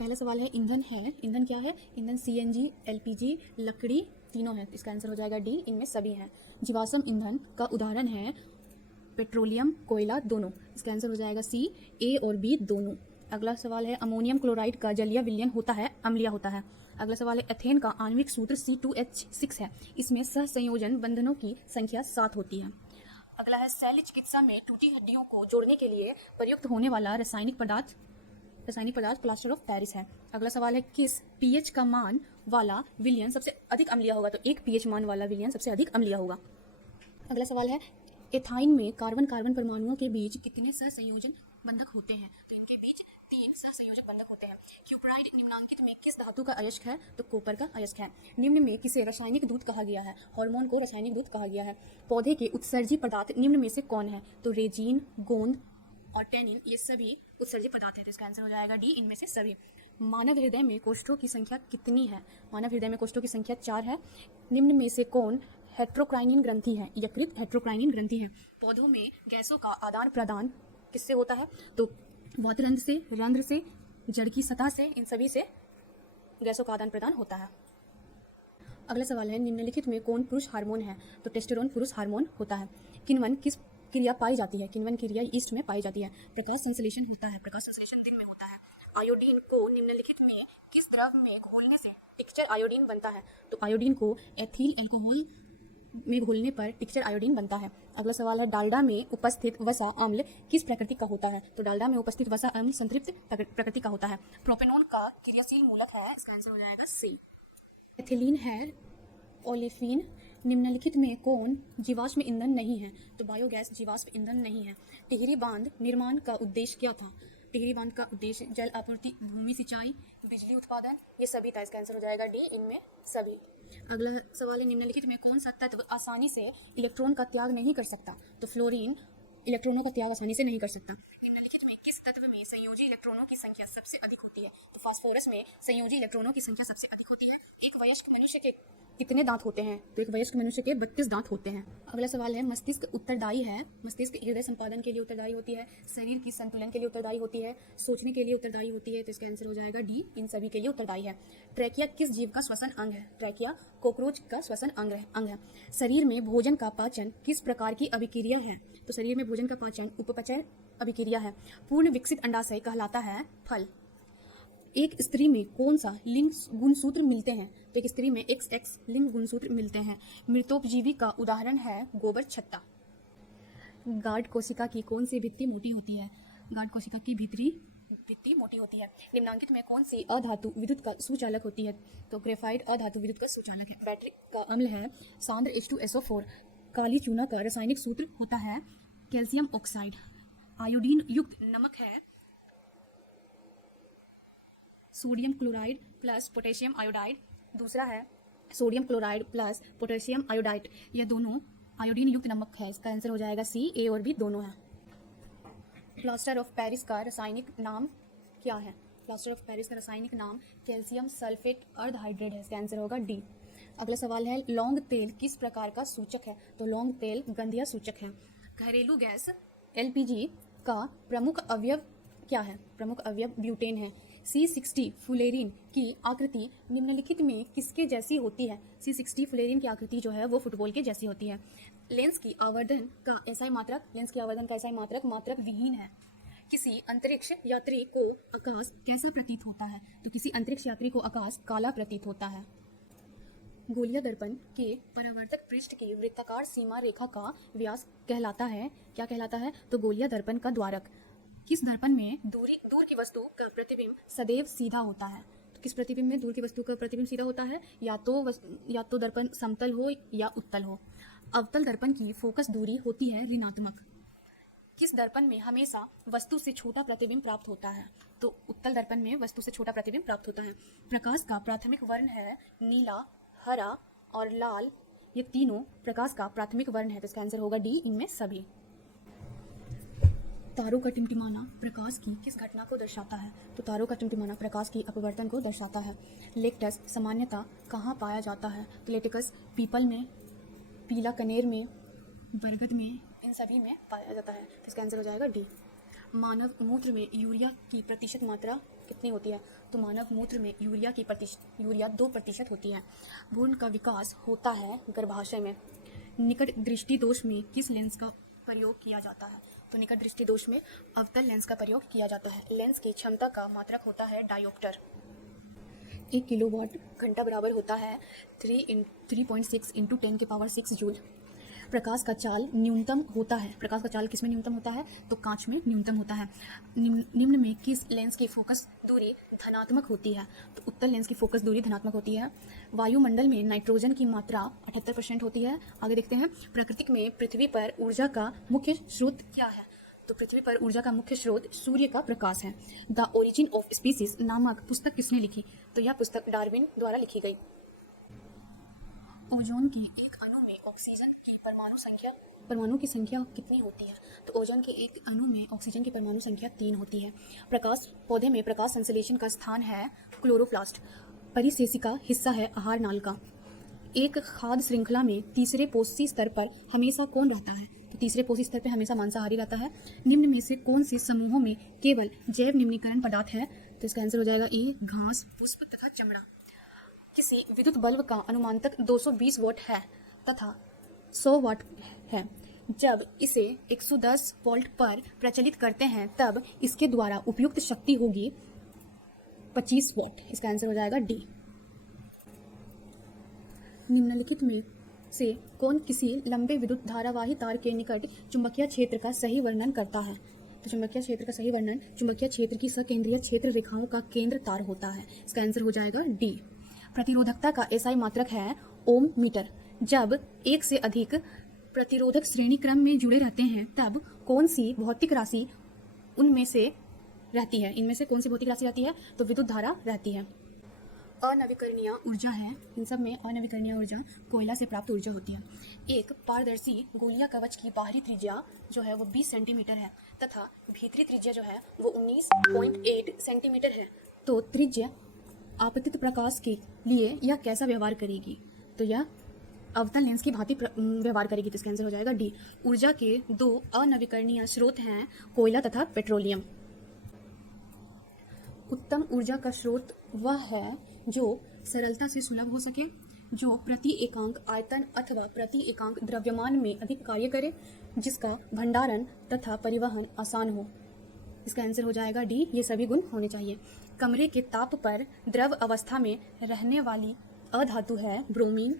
पहला सवाल है ईंधन है, ईंधन क्या है? ईंधन सीएनजी, एलपीजी, लकड़ी तीनों है। इसका आंसर हो जाएगा डी, इनमें सभी हैं। जीवाश्म ईंधन का उदाहरण है पेट्रोलियम, कोयला, दोनों। इसका आंसर हो जाएगा सी, ए और बी दोनों। अगला सवाल है अमोनियम क्लोराइड का जलीय विलयन होता है, अम्लीय होता है। अगला सवाल है एथेन का आणविक सूत्र C2H6 है, इसमें सहसंयोजन बंधनों की संख्या 7 होती है। अगला है शल्य चिकित्सा में टूटी हड्डियों को जोड़ने के लिए प्रयुक्त होने वाला रासायनिक पदार्थ प्लास्टर ऑफ पेरिस है। अगला सवाल है किस पीएच का मान वाला विलयन सबसे अधिक अम्लीय होगा? तो 1 पीएच मान वाला विलयन सबसे अधिक अम्लीय होगा। अगला सवाल है एथाइन में कार्बन कार्बन परमाणुओं के बीच कितने सहसंयोजन बंधक होते हैं? तो इनके बीच 3 सहसंयोजक बंधक होते हैं। क्यूपराइड निम्नांकित में किस धातु का अयस्क है? तो कॉपर का अयस्क है। निम्न में किसे रासायनिक दूत कहा गया है? हार्मोन को रासायनिक दूत कहा गया है। पौधे के उत्सर्जी पदार्थ निम्न में से कौन है? तो रेजिन, गोंद और टेनिन, ये सभी उत्सर्जी पदार्थ है। तो इसका आंसर हो जाएगा डी, इनमें से सभी। मानव हृदय में कोष्ठों की संख्या कितनी है? मानव हृदय में कोष्ठों की संख्या 4 है। निम्न में से कौन हेट्रोक्राइनिन ग्रंथि है? यकृत हेट्रोक्राइनिन ग्रंथि है। पौधों में गैसों का आदान प्रदान किससे होता है? तो वातरंध्र से, रंध्र से, जड़ की सतह से, इन सभी से गैसों का आदान प्रदान होता है। अगला सवाल है निम्नलिखित में कौन पुरुष हार्मोन है? तो टेस्टोस्टेरोन पुरुष हार्मोन होता है। किण्वन किस क्रिया पाई जाती है? किण्वन क्रिया ईस्ट में पाई जाती है। प्रकाश संश्लेषण होता है, प्रकाश संश्लेषण दिन में होता है। आयोडीन को निम्नलिखित में किस द्रव में घोलने से टिक्चर आयोडीन बनता है? तो आयोडीन को एथिल अल्कोहल में घोलने पर टिक्चर आयोडीन बनता है। अगला सवाल है डालडा में उपस्थित वसा अम्ल किस प्रकृति का होता है? तो डालडा में उपस्थित वसा अम्ल संतृप्त प्रकृति का होता है। प्रोपेनॉन का क्रियाशील मूलक है, इसका आंसर हो जाएगा सी। एथिलीन है, ओलेफिन। निम्नलिखित में कौन जीवाश्म ईंधन नहीं है? तो बायोगैस जीवाश्म ईंधन नहीं है। टिहरी बांध निर्माण का उद्देश्य क्या था? टिहरी बांध का उद्देश्य जल आपूर्ति, भूमि सिंचाई, बिजली उत्पादन, ये सभी था। इसका आंसर हो जाएगा डी, इनमें सभी। अगला सवाल है निम्नलिखित में कौन सा तत्व आसानी से इलेक्ट्रॉन का त्याग नहीं कर सकता? तो फ्लोरीन इलेक्ट्रॉनों का त्याग आसानी से नहीं कर सकता। निम्नलिखित में किस तत्व में संयोजी इलेक्ट्रॉनों की संख्या सबसे अधिक होती है? तो फास्फोरस में संयोजी इलेक्ट्रॉनों की संख्या सबसे अधिक होती है। एक वयस्क मनुष्य के कितने दांत होते हैं? तो एक वयस्क मनुष्य के 32 दांत होते हैं। अगला सवाल है मस्तिष्क उत्तरदायी है, मस्तिष्क हृदय संपादन के लिए उत्तरदायी होती है, शरीर की संतुलन के लिए उत्तरदायी होती है, सोचने के लिए उत्तरदायी होती है। तो इसका आंसर हो जाएगा डी, इन सभी के लिए उत्तरदायी है। ट्रैकिया किस जीव का श्वसन अंग है? ट्रैकिया कॉकरोच का श्वसन अंग है। शरीर में भोजन का पाचन किस प्रकार की अभिक्रिया है? तो शरीर में भोजन का पाचन उपपचय अभिक्रिया है। पूर्ण विकसित अंडाशय कहलाता है फल। एक स्त्री में कौन सा लिंग गुणसूत्र मिलते हैं? तो एक स्त्री में XX लिंग गुणसूत्र मिलते हैं। मृतोपजीवी का उदाहरण है गोबर छत्ता। गार्ड कोशिका की कौन सी भित्ति मोटी होती है? गार्ड कोशिका की भित्ति मोटी होती है। निम्नांकित में कौन सी अधातु विद्युत का सुचालक होती है? तो ग्रेफाइट अधातु विद्युत का सुचालक है। बैटरी का अम्ल है सांद्र H2SO4। काली चूना का रासायनिक सूत्र होता है कैल्शियम ऑक्साइड। आयोडीन युक्त नमक है sodium chloride plus potassium iodide. दूसरा है sodium chloride plus potassium iodide, यह दोनों आयोडीन युक्त नमक है। इसका आंसर हो जाएगा सी, ए और बी दोनों है। प्लास्टर ऑफ पेरिस का रासायनिक नाम क्या है? प्लास्टर ऑफ पेरिस का रासायनिक नाम कैल्शियम सल्फेट अर्धहाइड्रेट है। इसका आंसर होगा डी। अगला सवाल है लौंग तेल किस प्रकार का सूचक है? तो लौंग तेल गंधिया सूचक है। घरेलू गैस LPG का प्रमुख अवयव क्या है? प्रमुख अवयव ब्यूटेन है। C60 फुलेरिन की आकृति निम्नलिखित में किसके जैसी होती है? C60 फुलेरिन की आकृति जो है वो फुटबॉल के जैसी होती है। लेंस की आवर्धन का SI मात्रक मात्रक विहीन है। किसी अंतरिक्ष यात्री को आकाश कैसा प्रतीत होता है? तो किसी अंतरिक्ष यात्री को आकाश काला प्रतीत होता है। गोलीय दर्पण के परावर्तक पृष्ठ की वृत्ताकार सीमा रेखा का व्यास कहलाता है, क्या कहलाता है? तो गोलीय दर्पण का द्वारक। किस दर्पण में दूर की वस्तु का प्रतिबिंब सदैव सीधा होता है? तो किस प्रतिबिंब में दूर की वस्तु का प्रतिबिंब सीधा होता है? या तो दर्पण समतल हो या उत्तल हो। अवतल दर्पण की फोकस दूरी होती है ऋणात्मक। किस दर्पण में हमेशा वस्तु से छोटा प्रतिबिंब प्राप्त होता है? तो उत्तल दर्पण में वस्तु से छोटा प्रतिबिंब प्राप्त होता है। प्रकाश का प्राथमिक वर्ण है नीला, हरा और लाल, ये तीनों प्रकाश का प्राथमिक वर्ण है। तो इसका आंसर होगा डी, इनमें सभी। तारों का टिमटिमाना प्रकाश की किस घटना को दर्शाता है? तो तारों का टिमटिमाना प्रकाश की अपवर्तन को दर्शाता है। लेक्टस सामान्यतः कहाँ पाया जाता है? तो लेटेक्स पीपल में, पीला कनेर में, बरगद में, इन सभी में पाया जाता है। तो इसका आंसर हो जाएगा डी। मानव मूत्र में यूरिया की प्रतिशत मात्रा कितनी होती है? तो मानव मूत्र में यूरिया 2% होती है। भ्रूण का विकास होता है गर्भाशय में। निकट दृष्टि दोष में किस लेंस का प्रयोग किया जाता है? तो निकट दृष्टि दोष में अवतल लेंस का प्रयोग किया जाता है। लेंस की क्षमता का मात्रक होता है डायोप्टर। 1 किलोवाट घंटा बराबर होता है 3.6 इंटू 10⁶ जूल। प्रकाश का चाल न्यूनतम होता है। प्रकाश का चाल किस में न्यूनतम होता है? तो कांच में न्यूनतम होता है। निम्न में किस लेंस की फोकस दूरी धनात्मक होती है? तो उत्तल लेंस की फोकस दूरी धनात्मक होती है। वायुमंडल में नाइट्रोजन की मात्रा 78% होती है। आगे देखते हैं, प्रकृति में पृथ्वी पर ऊर्जा का मुख्य स्रोत क्या है? तो पृथ्वी पर ऊर्जा का मुख्य स्रोत सूर्य का प्रकाश है। द ओरिजिन ऑफ स्पीसीज नामक पुस्तक किसने लिखी? तो यह पुस्तक डार्विन द्वारा लिखी गई। ओजोन के एक अणु में ऑक्सीजन की परमाणु की संख्या कितनी होती है? तो ओजोन के एक अणु में ऑक्सीजन की परमाणु संख्या 3 होती है। पौधे में प्रकाश संश्लेषण का स्थान है क्लोरोप्लास्ट। परिसेचिका हिस्सा है आहार नाल का। एक खाद्य श्रृंखला में तीसरे पोषी स्तर पर हमेशा कौन रहता है? तो तीसरे पोषी स्तर पर हमेशा मांसाहारी रहता है। निम्न में से कौन से समूहों में केवल जैव निम्नीकरण पदार्थ है? तो इसका आंसर हो जाएगा ए, घास, पुष्प तथा चमड़ा। किसी विद्युत बल्ब का अनुमानतक 220 वाट है तथा 100 वाट है। जब इसे 110 वोल्ट पर प्रचलित करते हैं तब इसके द्वारा उपयुक्त शक्ति होगी 25 वाट। इसका आंसर हो जाएगा डी। निम्नलिखित में से कौन किसी लंबे विद्युत धारावाही तार के निकट चुंबकीय क्षेत्र का सही वर्णन करता है? तो चुंबकीय क्षेत्र का सही वर्णन चुंबकीय क्षेत्र की सकेंद्रीय क्षेत्र रेखाओं का केंद्र तार होता है। इसका आंसर हो जाएगा डी। प्रतिरोधकता का एसआई मात्रक है ओम मीटर। जब एक से अधिक प्रतिरोधक श्रेणी क्रम में जुड़े रहते हैं तब कौन सी भौतिक राशि उनमें से रहती है? इनमें से कौन सी भौतिक राशि रहती है? तो विद्युत धारा रहती है। अनवीकरणीय ऊर्जा है। इन सब में अनवीकरणीय ऊर्जा कोयला से प्राप्त ऊर्जा होती है। एक पारदर्शी गोलीय कवच की बाहरी त्रिज्या जो है वो 20 सेंटीमीटर है तथा भीतरी त्रिज्या जो है वो 19.8 सेंटीमीटर है। तो त्रिज्या आपतित प्रकाश के लिए यह कैसा व्यवहार करेगी? तो यह अवतल लेंस की भांति व्यवहार करेगी। तो इसका आंसर हो जाएगा डी। ऊर्जा के 2 अनवीकरणीय स्रोत हैं, कोयला तथा पेट्रोलियम। उत्तम ऊर्जा का स्रोत वह है जो सरलता से सुलभ हो सके, जो प्रति एकांक आयतन अथवा प्रति एकांक द्रव्यमान में अधिक कार्य करे, जिसका भंडारण तथा परिवहन आसान हो। इसका आंसर हो जाएगा डी। ये सभी गुण होने चाहिए। कमरे के ताप पर द्रव अवस्था में रहने वाली अधातु है ब्रोमीन।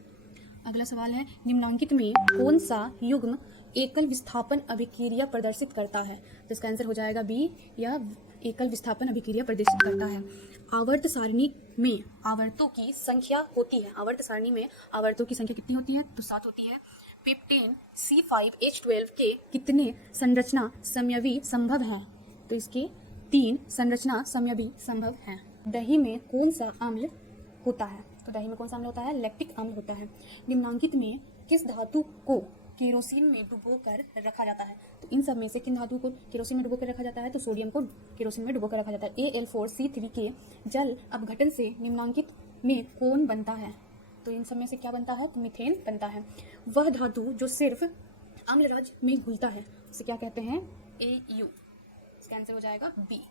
अगला सवाल है, निम्नांकित में कौन सा युग्म एकल विस्थापन अभिक्रिया प्रदर्शित करता है? तो इसका आंसर हो जाएगा बी। यह एकल विस्थापन अभिक्रिया प्रदर्शित करता है। आवर्त सारणी में आवर्तों की संख्या होती है। आवर्त सारणी में आवर्तों की संख्या कितनी होती है? तो 7 होती है। पेप्टेन C5H12 के कितने संरचना समयवी संभव हैं? तो इसके 3 संरचना समयवी संभव हैं। दही में कौन सा अम्ल होता है? तो दही में कौन सा अम्ल होता है? लैक्टिक अम्ल होता है। निम्नांकित में किस धातु को केरोसिन में डुबोकर रखा जाता है? तो इन सब में से किन धातु को केरोसिन में डुबोकर रखा जाता है? तो सोडियम को केरोसिन में डुबोकर रखा जाता है। Al4C3 के जल अपघटन से निम्नांकित में कौन बनता है? तो इन सब में से क्या बनता है? तो मीथेन बनता है। वह धातु जो सिर्फ अम्लरज में घुलता है उसे क्या कहते हैं? Au। इसका आंसर हो जाएगा बी।